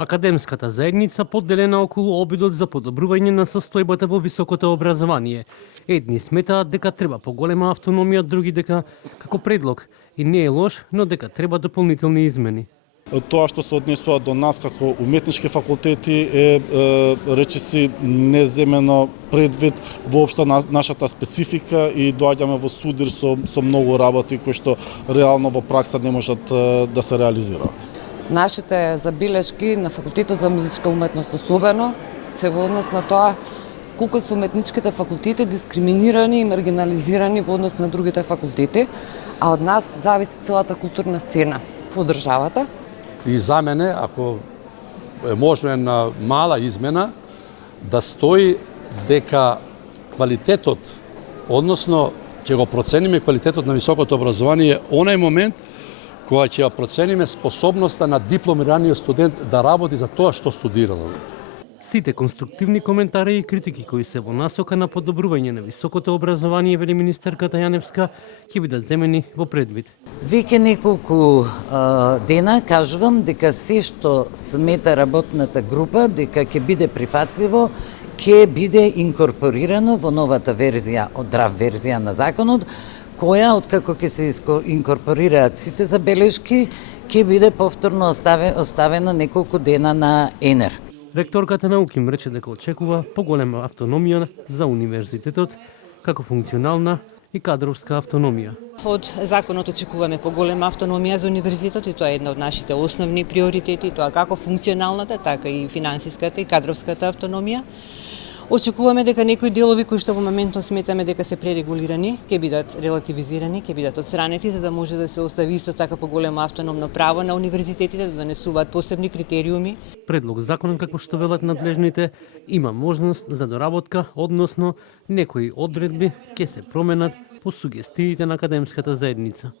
Академската заедница подделена околу обидот за подобрување на состојбата во високото образование. Едни сметаат дека треба поголема автономија, други дека како предлог и не е лош, но дека треба дополнителни измени. Тоа што се однесува до нас како уметнички факултети е речиси неземено предвид воопшто нашата специфика и доаѓаме во судир со многу работи кои што реално во пракса не можат да се реализираат. Нашите забелешки на факултетот за музичка уметност особено се во однос на тоа колку се уметничките факултети дискриминирани и маргинализирани во однос на другите факултети, а од нас зависи целата културна сцена во државата. И за мене, ако е можно една мала измена, да стои дека квалитетот, односно ќе го процениме квалитетот на високото образование онај момент кога ќе ја процениме способноста на дипломираниот студент да работи за тоа што студирал. Сите конструктивни коментари и критики кои се во насока на подобрување на високото образование, вели министерката Јаневска, ќе бидат земени во предвид. Веќе неколку дена кажувам дека се што смета работната група дека ќе биде прифатливо, ќе биде инкорпорирано во новата верзија, драфт верзија на законот, која откако ќе се инкорпорираат сите забелешки, ќе биде повторно оставено неколку дена на ЕНЕР. Ректорката на УКИМ рече дека очекува поголема автономија за универзитетот, како функционална и кадровска автономија. Од законот очекуваме поголема автономија за универзитетот и тоа е една од нашите основни приоритети, тоа како функционалната, така и финансиската и кадровската автономија. Очекуваме дека некои делови кои што во моментот сметаме дека се пререгулирани, ќе бидат релативизирани, ќе бидат отстранети, за да може да се остави исто така поголемо автономно право на универзитетите да донесуваат посебни критериуми. Предлог законот, како што велат надлежните, има можност за доработка, односно некои одредби ќе се променат по сугестиите на академската заедница.